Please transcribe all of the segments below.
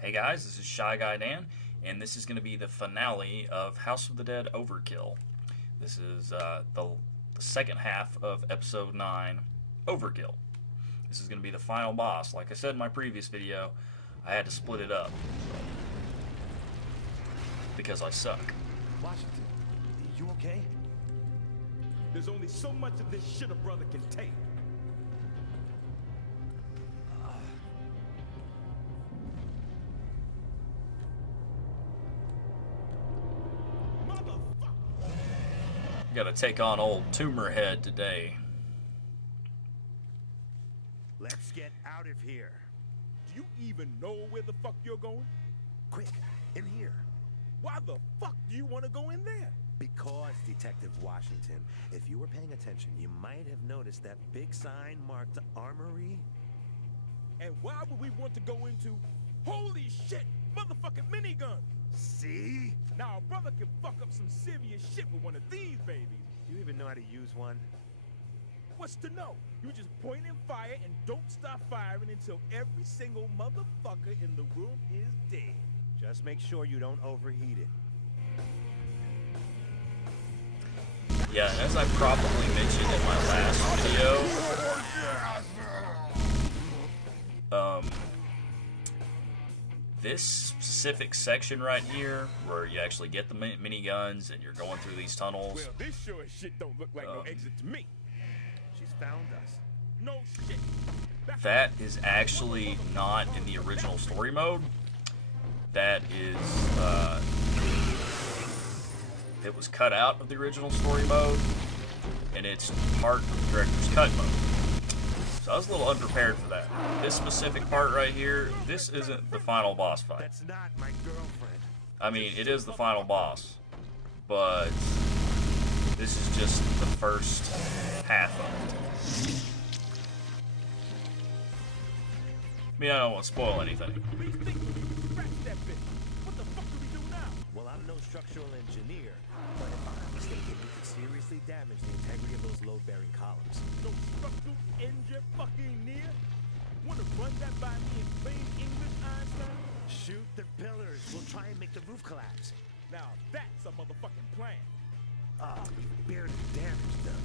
Hey guys, this is ShyGuyDan, and this is going to be the finale of House of the Dead Overkill. This is the second half of Episode 9, Overkill. This is going to be the final boss. Like I said in my previous video, I had to split it up because I suck. Washington, you okay? There's only so much of this shit a brother can take. Gotta take on old Tumor Head today. Let's get out of here. Do you even know where the fuck you're going? Quick, in here. Why the fuck do you want to go in there? Because, Detective Washington, if you were paying attention, you might have noticed that big sign marked Armory. And why would we want to go into, holy shit, motherfucking minigun? See? Now a brother can fuck up some serious shit with one of these babies. Do you even know how to use one? What's to know? You just point and fire and don't stop firing until every single motherfucker in the room is dead. Just make sure you don't overheat it. Yeah, and as I probably mentioned in my last video, this specific section right here, where you actually get the miniguns and you're going through these tunnels. Well, this sure as shit don't look like no exit to me. She's found us. No shit. That is actually not in the original story mode. That is, it was cut out of the original story mode, and it's part of the director's cut mode. So I was a little unprepared for that. This specific part right here, this isn't the final boss fight. That's not my girlfriend. I mean, it is the final boss, but this is just the first half of it. I mean, I don't want to spoil anything. What the fuck do we do now? Well, I'm no structural engineer, but if I'm not mistaken, we could seriously damage the integrity of those load-bearing columns. No structural engine fucking near? Wanna run that by me in plain English, Einstein? Shoot the pillars. We'll try and make the roof collapse. Now that's a motherfucking plan. We barely damaged them.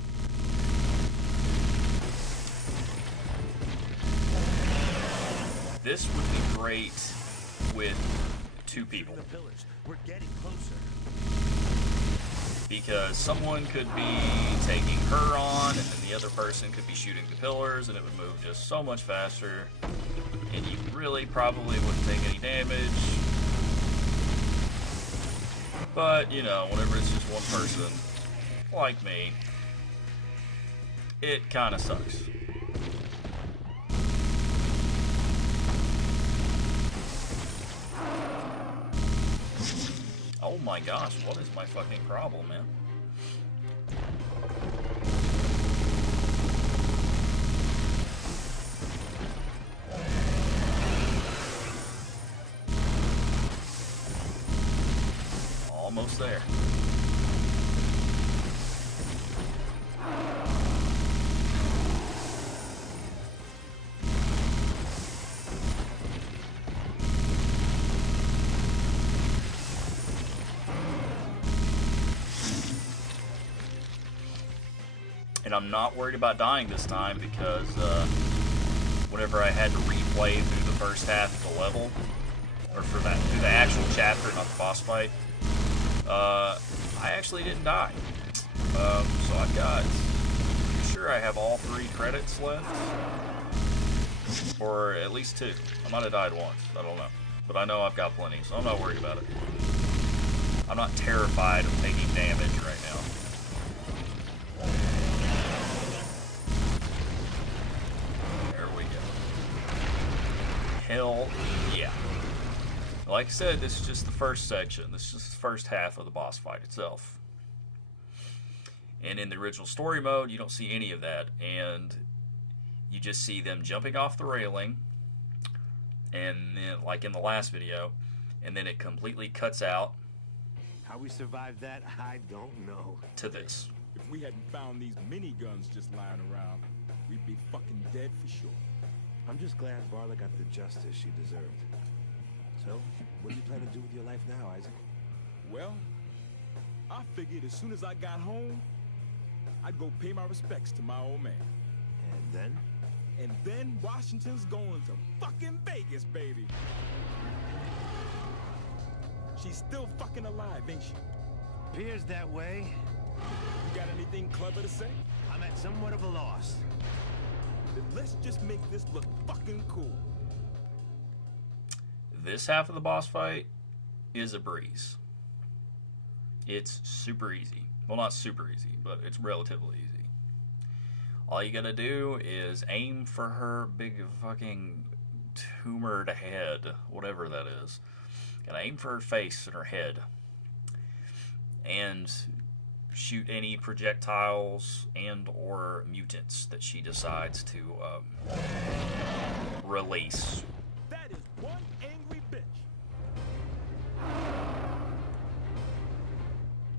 This would be great with two people, The pillars. We're getting closer. because someone could be taking her on, and then the other person could be shooting the pillars, and it would move just so much faster, and you really probably wouldn't take any damage. But, you know, whenever it's just one person, like me, it kind of sucks. Oh my gosh, what is my fucking problem, man? Almost there. And I'm not worried about dying this time because whenever I had to replay through the first half of the level, or through the actual chapter, not the boss fight, I actually didn't die. So I've got, I'm sure I have all 3 credits left, or at least 2. I might have died once, I don't know. But I know I've got plenty, so I'm not worried about it. I'm not terrified of taking damage right now. Hell yeah. Like I said, this is just the first section. This is just the first half of the boss fight itself. And in the original story mode, you don't see any of that. And you just see them jumping off the railing. And then, like in the last video, and then it completely cuts out. How we survived that, I don't know. To this. If we hadn't found these miniguns just lying around, we'd be fucking dead for sure. I'm just glad Varla got the justice she deserved. So, what do you plan to do with your life now, Isaac? Well, I figured as soon as I got home, I'd go pay my respects to my old man. And then? And then Washington's going to fucking Vegas, baby. She's still fucking alive, ain't she? Appears that way. You got anything clever to say? I'm at somewhat of a loss. Then let's just make this look fucking cool. This half of the boss fight is a breeze. It's super easy. Well, not super easy, but it's relatively easy. All you gotta do is aim for her big fucking tumored head, whatever that is. Gotta aim for her face and her head. And shoot any projectiles and or mutants that she decides to release. That is one angry bitch.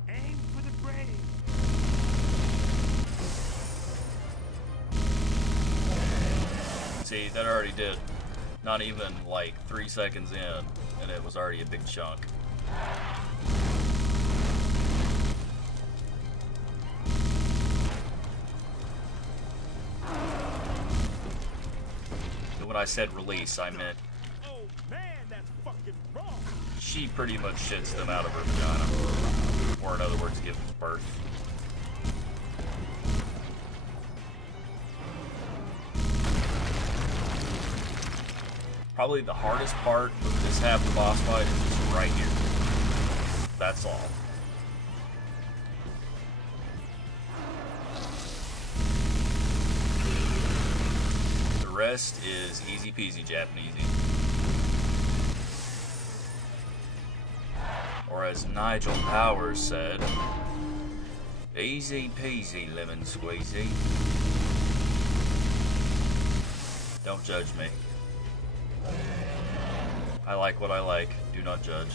Aim for the brain. See, that already did. Not even like 3 seconds in, and it was already a big chunk. When I said release, I meant Oh man, that's fucking wrong. she pretty much shits them out of her vagina. Or in other words, gives birth. Probably the hardest part of this half of the boss fight is just right here. That's all. The rest is easy peasy Japanesey. Or as Nigel Powers said, easy peasy lemon squeezy. Don't judge me. I like what I like. Do not judge.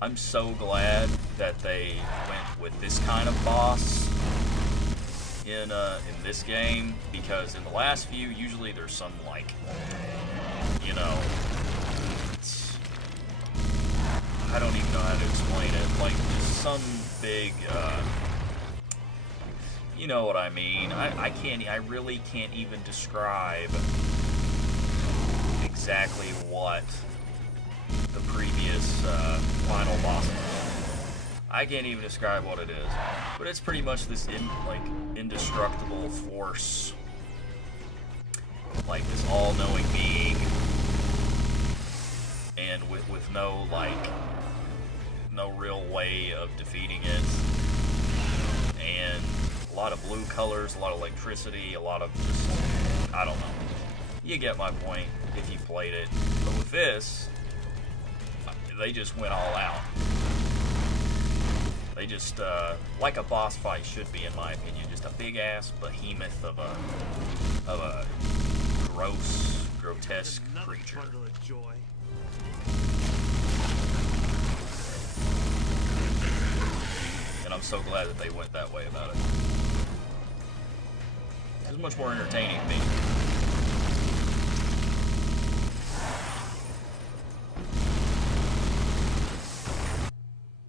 I'm so glad that they went with this kind of boss in this game, because in the last few, usually there's some, like, you know, I don't even know how to explain it, like just some big, you know what I mean. I really can't even describe exactly what the previous final boss was. I can't even describe what it is, but it's pretty much this indestructible force, like this all-knowing being, and with no real way of defeating it, and a lot of blue colors, a lot of electricity, a lot of just, I don't know. You get my point if you played it, but with this, they just went all out. They just, like a boss fight should be, in my opinion, just a big-ass behemoth of a gross, grotesque creature. Bundle of joy. And I'm so glad that they went that way about it. It was much more entertaining to me.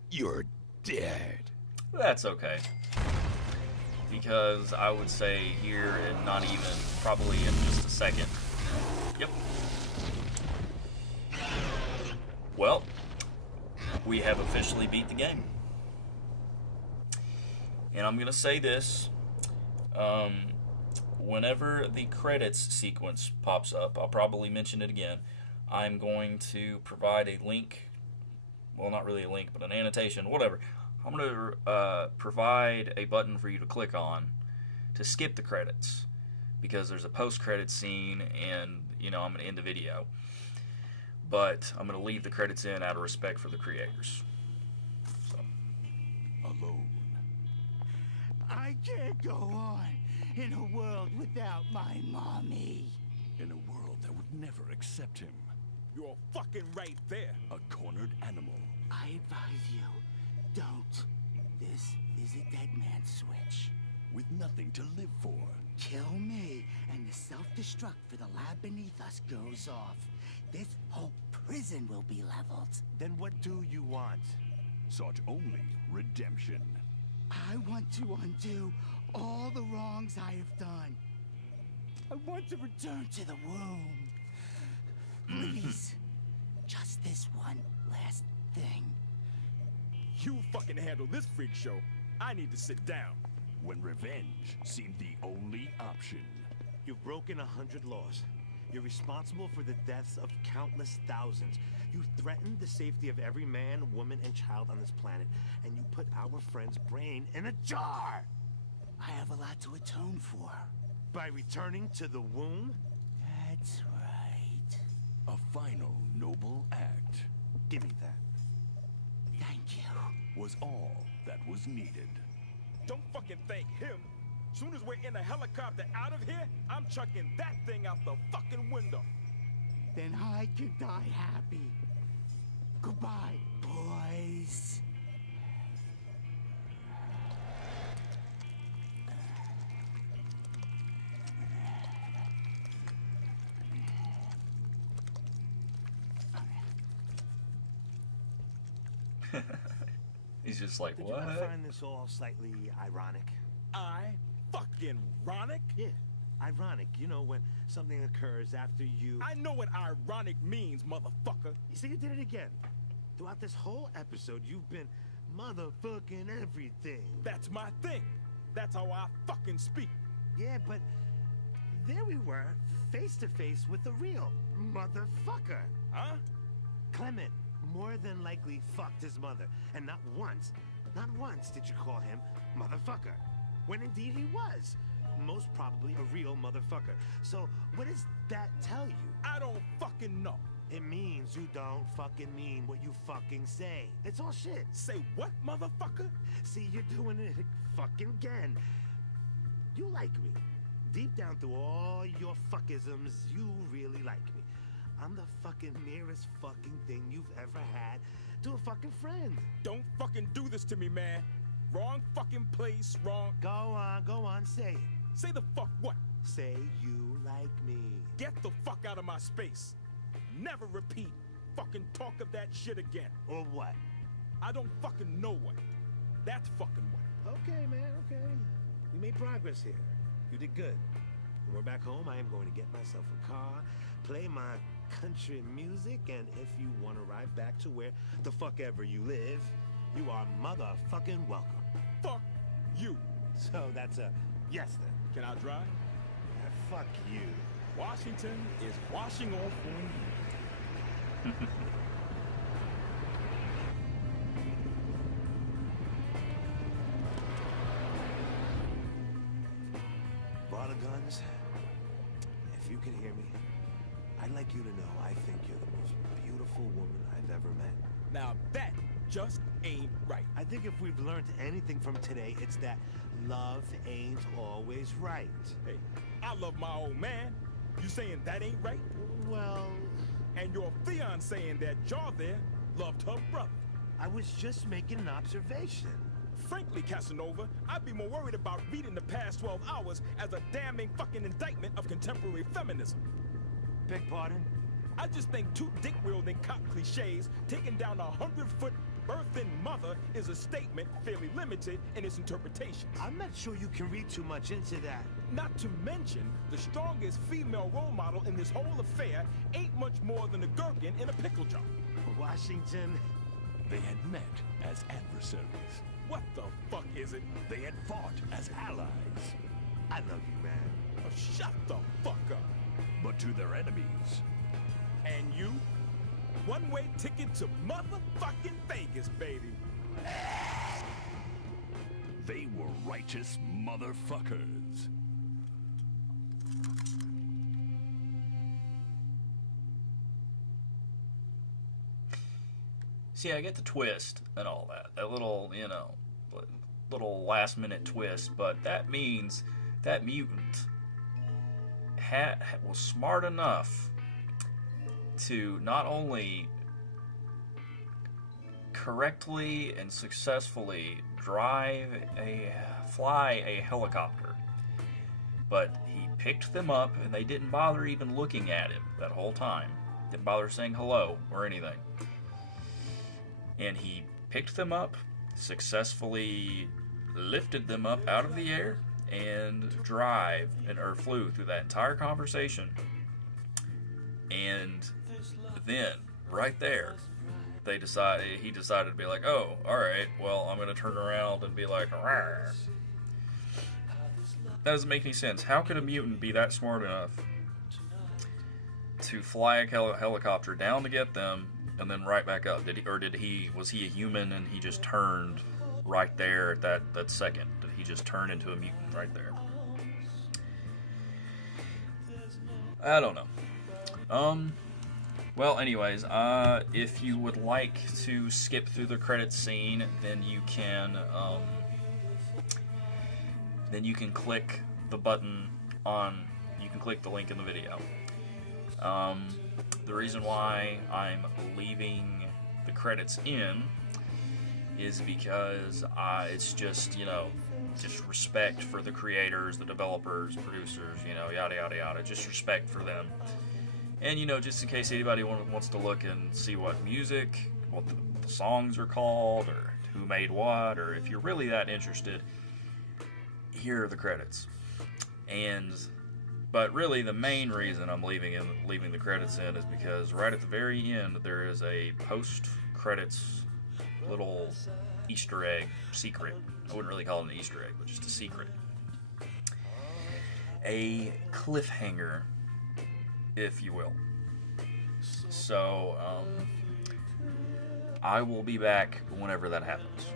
You're dead. That's okay. Because I would say here, and not even, probably in just a second. Yep. Well, we have officially beat the game. And I'm going to say this. Whenever the credits sequence pops up, I'll probably mention it again. I'm going to provide a link. Well, not really a link, but an annotation, whatever. I'm going to provide a button for you to click on to skip the credits, because there's a post-credits scene, and, you know, I'm going to end the video. But I'm going to leave the credits in out of respect for the creators. So. Alone. I can't go on in a world without my mommy. In a world that would never accept him. You're fucking right there. A cornered animal. I advise you, don't. This is a dead man switch. With nothing to live for. Kill me, and the self-destruct for the lab beneath us goes off. This whole prison will be leveled. Then what do you want? Sought only redemption. I want to undo all the wrongs I have done. I want to return to the womb. Please, just this one last thing. You fucking handle this freak show. I need to sit down. When revenge seemed the only option. You've broken 100 laws. You're responsible for the deaths of countless thousands. You threatened the safety of every man, woman, and child on this planet. And you put our friend's brain in a jar! I have a lot to atone for. By returning to the womb? That's right. A final noble act Give me that. Thank you. was all that was needed. Don't fucking thank him. Soon as we're in a helicopter out of here, I'm chucking that thing out the fucking window. Then I can die happy. Goodbye, boys. He's just like, Did what? you not find this all slightly ironic? I fucking ironic? Yeah, ironic. You know, when something occurs after you... I know what ironic means, motherfucker. You see, you did it again. Throughout this whole episode, you've been motherfucking everything. That's my thing. That's how I fucking speak. Yeah, but there we were, face to face with the real motherfucker. Huh? Clement more than likely fucked his mother, and not once did you call him motherfucker, when indeed he was most probably a real motherfucker. So what does that tell you? I don't fucking know. It means you don't fucking mean what you fucking say. It's all shit. Say what, motherfucker? See, you're doing it fucking again. You like me. Deep down through all your fuckisms, you really like me. I'm the fucking nearest fucking thing you've ever had to a fucking friend. Don't fucking do this to me, man. Wrong fucking place, wrong... Go on, say it. Say the fuck what? Say you like me. Get the fuck out of my space. Never repeat. Fucking talk of that shit again. Or what? I don't fucking know what. That's fucking what. Okay, man, okay. We made progress here. You did good. When we're back home, I am going to get myself a car, play my country music, and if you want to ride back to where the fuck ever you live, you are motherfucking welcome. Fuck you. So that's a yes then. Can I drive? Fuck you. Washington is washing off on you. Guns, if you can hear me, I'd like you to know I think you're the most beautiful woman I've ever met. Now that just ain't right. I think if we've learned anything from today, it's that love ain't always right. Hey, I love my old man. You saying that ain't right? Well... And your fiance saying that y'all there loved her brother. I was just making an observation. Frankly, Casanova, I'd be more worried about reading the past 12 hours as a damning fucking indictment of contemporary feminism. Beg pardon? I just think two dick-wielding cop cliches taking down a 100-foot birthing mother is a statement fairly limited in its interpretation. I'm not sure you can read too much into that. Not to mention, the strongest female role model in this whole affair ain't much more than a gherkin in a pickle jar. Washington... They had met as adversaries. What the fuck is it? They had fought as allies. I love you, man. Oh, shut the fuck up. But to their enemies, And you? One-way ticket to motherfucking Vegas, baby. they were righteous motherfuckers. See, I get the twist and all that. That little, little last-minute twist. But that means that mutant was smart enough to not only correctly and successfully fly a helicopter. But he picked them up, and they didn't bother even looking at him that whole time. Didn't bother saying hello or anything. And he picked them up, successfully lifted them up out of the air, and flew through that entire conversation. And then, right there, he decided to be like, oh, alright, well, I'm going to turn around and be like, rawr. That doesn't make any sense. How could a mutant be that smart enough to fly a helicopter down to get them and then right back up? Was he a human and he just turned right there at that second? Did he just turn into a mutant right there? I don't know. Well, anyways, if you would like to skip through the credits scene, then you can click the button you can click the link in the video. The reason why I'm leaving the credits in is because it's just, just respect for the creators, the developers, producers, yada, yada, yada. Just respect for them. And, just in case anybody wants to look and see what the songs are called, or who made what, or if you're really that interested, here are the credits. But really, the main reason I'm leaving the credits in is because right at the very end, there is a post-credits little Easter egg secret. I wouldn't really call it an Easter egg, but just a secret. A cliffhanger, if you will. So, I will be back whenever that happens.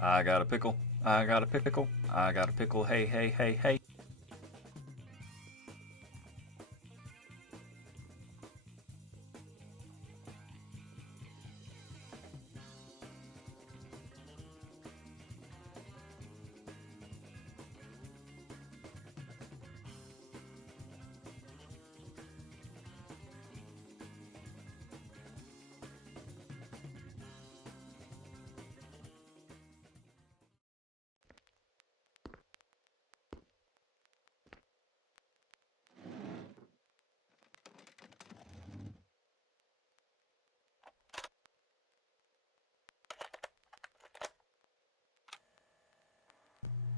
I got a pickle. I got a pickle. I got a pickle. Hey, hey, hey, hey.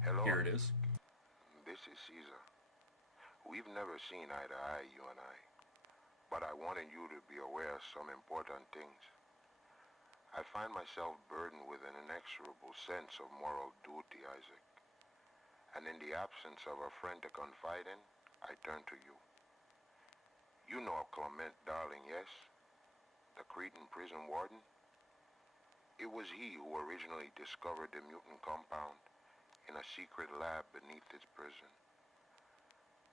Hello. Here it is. This is Caesar. We've never seen eye to eye, you and I. But I wanted you to be aware of some important things. I find myself burdened with an inexorable sense of moral duty, Isaac. And in the absence of a friend to confide in, I turn to you. You know Clement Darling, yes? The Cretan prison warden? It was he who originally discovered the mutant compound in a secret lab beneath its prison.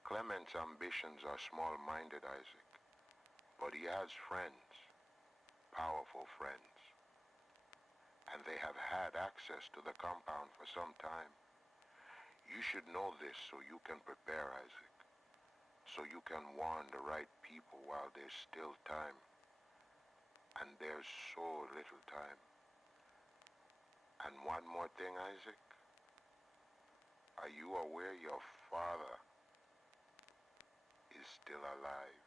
Clement's ambitions are small-minded, Isaac, but he has friends, powerful friends, and they have had access to the compound for some time. You should know this so you can prepare, Isaac, so you can warn the right people while there's still time, and there's so little time. And one more thing, Isaac. Are you aware your father is still alive?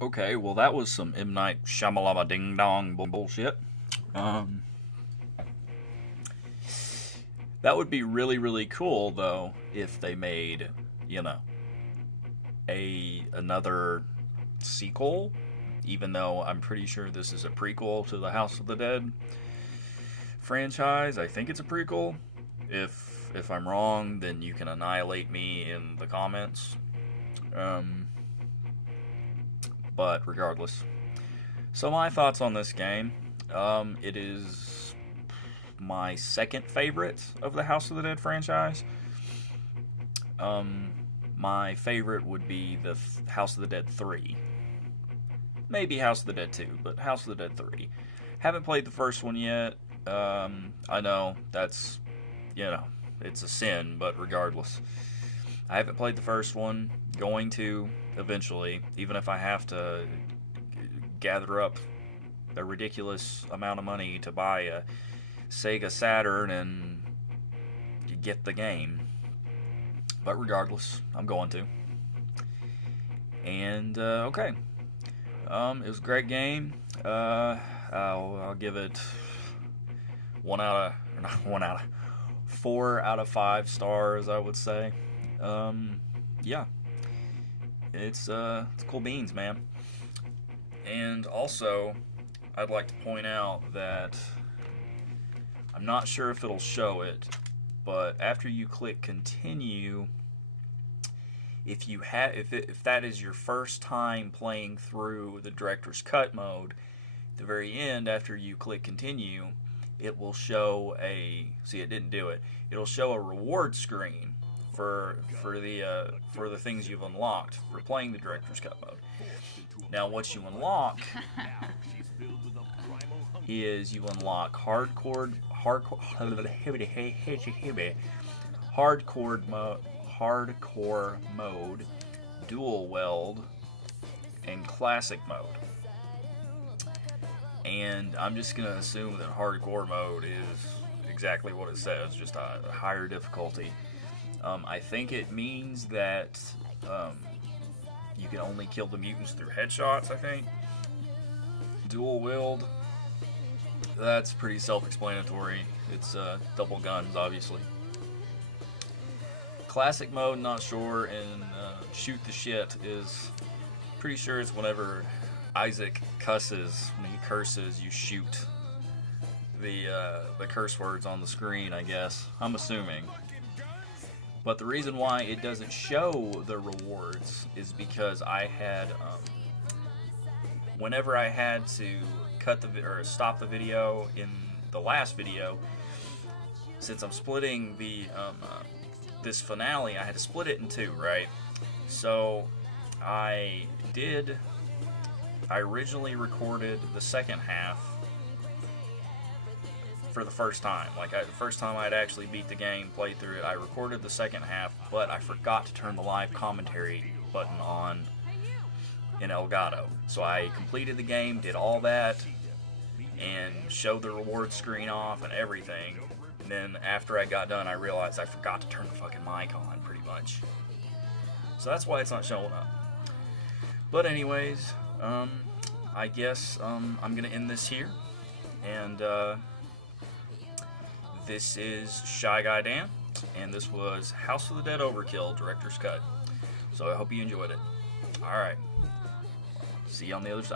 Okay, well that was some M. Night Shyamalama Ding Dong bullshit. That would be really, really cool, though, if they made, you know, another sequel, even though I'm pretty sure this is a prequel to the House of the Dead franchise. I think it's a prequel. If I'm wrong, then you can annihilate me in the comments. But regardless. So my thoughts on this game. It is my second favorite of the House of the Dead franchise. My favorite would be the House of the Dead 3. Maybe House of the Dead 2, but House of the Dead 3. Haven't played the first one yet. I know that's, you know, it's a sin, but regardless. I haven't played the first one. Going to eventually, even if I have to gather up a ridiculous amount of money to buy a Sega Saturn and get the game. But regardless, I'm going to. And, okay. It was a great game. I'll give it 4 out of 5 stars, I would say. Yeah. It's cool beans, man. And also, I'd like to point out that I'm not sure if it'll show it, but after you click continue, if that is your first time playing through the director's cut mode, at the very end, after you click continue, it will show it didn't do it. It'll show a reward screen for the things you've unlocked for playing the director's cut mode. Now, what you unlock is you unlock hardcore mode, dual weld, and classic mode. And I'm just gonna assume that hardcore mode is exactly what it says, just a higher difficulty. I think it means that you can only kill the mutants through headshots, I think. Dual wield, that's pretty self-explanatory. It's double guns, obviously. Classic mode, not sure, and shoot the shit is pretty sure it's whenever Isaac cusses. When he curses, you shoot the curse words on the screen, I guess. I'm assuming. But the reason why it doesn't show the rewards is because I had, whenever I had to cut or stop the video in the last video, since I'm splitting the this finale, I had to split it in two, right? So I originally recorded the second half for the first time. Like, the first time I'd actually beat the game, played through it, I recorded the second half, but I forgot to turn the live commentary button on in Elgato. So I completed the game, did all that, and showed the reward screen off and everything. And then after I got done, I realized I forgot to turn the fucking mic on, pretty much. So that's why it's not showing up. But anyways, I guess I'm gonna end this here. And this is ShyGuyDan, and this was House of the Dead Overkill Director's Cut. So I hope you enjoyed it. Alright. See you on the other side.